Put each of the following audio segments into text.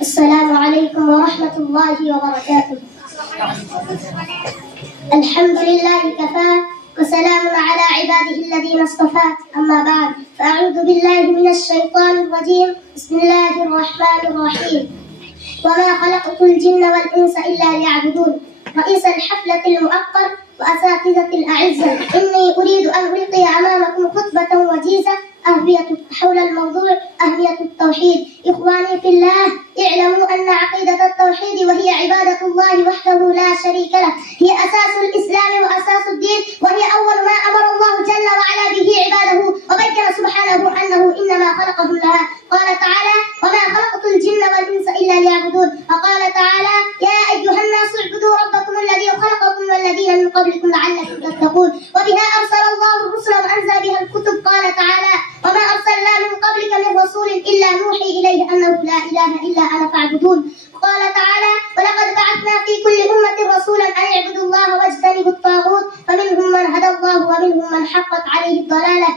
السلام عليكم ورحمة الله وبركاته. الحمد لله كفى وسلام على عباده الذين اصطفى، أما بعد، فأعوذ بالله من الشيطان الرجيم. بسم الله الرحمن الرحيم. وما خلقت الجن والإنس إلا ليعبدون. رئيس الحفلة المؤقر وأساتذة الأعزة، إني أريد أن ألقي أمامكم خطبة وجيزة حول الموضوع أهمية التوحيد. إخواني في الله، اعلموا أن عقيدة التوحيد وهي عبادة الله وحده لا شريك له هي أساس الإسلام وأساس الدين، وهي أول ما أمر الله جل وعلا به عباده، وبين سبحانه أنه إنما خلقهم لها. قال تعالى: وما خلقت الجن والإنس إلا ليعبدون. وقال تعالى: يا أيها الناس اعبدوا ربكم الذي خلقكم والذين من قبلكم لعلكم تتقون. وبها أرسل الله الرسل وأنزل بها الكتب. قال تعالى: وما أرسلنا من قبلك من رسول إلا نوحي إليه أنه لا إله إلا أنا فاعبدون. وقال تعالى: ولقد بعثنا في كل أمة رسولا أن اعبدوا الله واجتنبوا الطاغوت، فمنهم من هدى الله ومنهم من حقت عليه الضلالة.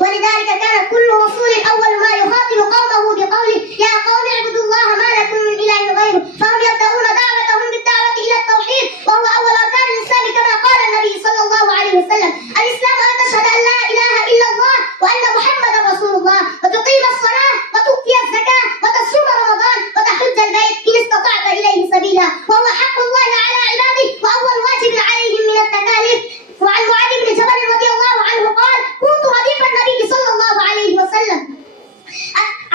ولذلك كان كل رسول أول ما يخاطب قومه بقوله: يا قوم اعبدوا الله ما لكم من إله غيره. فهم يبدأون دعوتهم بالدعوة إلى التوحيد، وهو أول أركان الإسلام، كما قال النبي صلى الله عليه وسلم: الإسلام أن تشهد أن لا إله إلا الله وأن محمدا رسول الله، وتقيم الصلاة وتؤتي الزكاة وتصوم رمضان وتحج البيت إن استطعت إليه سبيلا، وهو حق الله على عباده وأول واجب عليهم من التكاليف. وعن معاذ بن جبل رضي الله عنه قال: كنت رديف النبي صلى الله عليه وسلم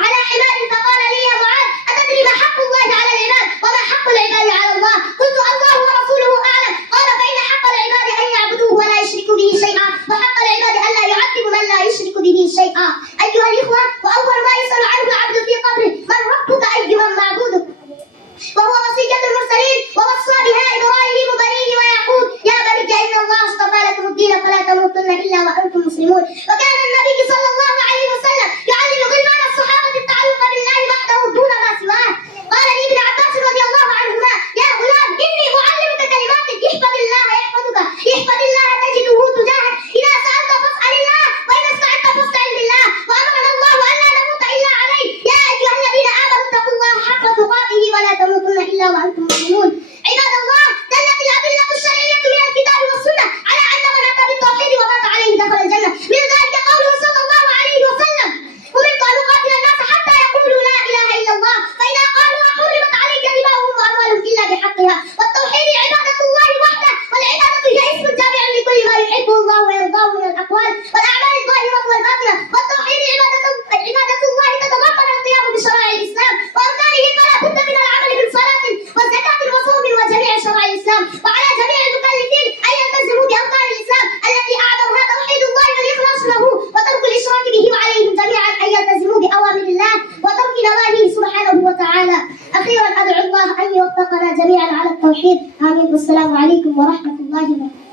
على حمار، فقال لي: يا معاذ، أتدري ما حق الله على العباد وما حق العباد على الله؟ قلت: الله ورسوله أعلم. قال: فإن حق العباد أن يعبدوه ولا يشركوا به شيئا، وحق العباد أن لا يعذبوا من لا يشرك به شيئا. أيها الإخوة، وأول ما يسأل عنه العبد في قبره: من ربك أي من معبودك؟ وهو وصية المرسلين، ووصى بها إبراهيم بنيه ويعقوب: يا بني إن الله اصطفى لكم الدين فلا تموتن إلا وأنتم مسلمون. وكان النبي صلى الله عليه وسلم يعلم غلمان الصحابة التعلق بالله وحده دون ما سواه. قال لابن عباس رضي الله عنهما: يا غلام، إني أعلمك كلمات احفظ الله يحفظك، احفظ الله تجده تجاهك، إذا سألت فاسأل الله، وإذا استعنت فاستعن بالله، وأمرنا الله ألا نموت إلا عليه. يا أيها الذين آمنوا اتقوا الله حق تقاته ولا تموتن إلا وأنتم مسلمون. عباد الله، دلت الأدلة الشرعية من الكتاب والسنة على أن من أتى بالتوحيد ومات عليه دخل الجنة. من ذلك قوله صلى الله عليه وسلم: أمرت أن أقاتل الناس حتى يقولوا لا إله إلا الله، فإذا قالوا حرمت عليك دماؤهم وأموالهم إلا بحقها. والتوحيد عبادة الله وحده، والعبادة هي اسم جامع لكل ما يحبه الله ويرضاه من الأقوال والأعمال الظاهرة والباطنة. والتوحيد عبادة الله تتضمن القيام بشرائع الإسلام وأركانه، فلا بد من العمل بالصلاة والزكاة وصوم وجميع شرائع الإسلام. وعلى جميع المكلفين أن يلتزموا بأركان الإسلام التي أعظمها توحيد الله والإخلاص له وترك الإشراك به، وعليهم جميعا أن يلتزموا بأوامر الله وترك نواهيه سبحانه وتعالى. أخيرا أدعو الله أن يوفقنا جميعا على التوحيد. آمين. والسلام عليكم ورحمة الله وبركاته.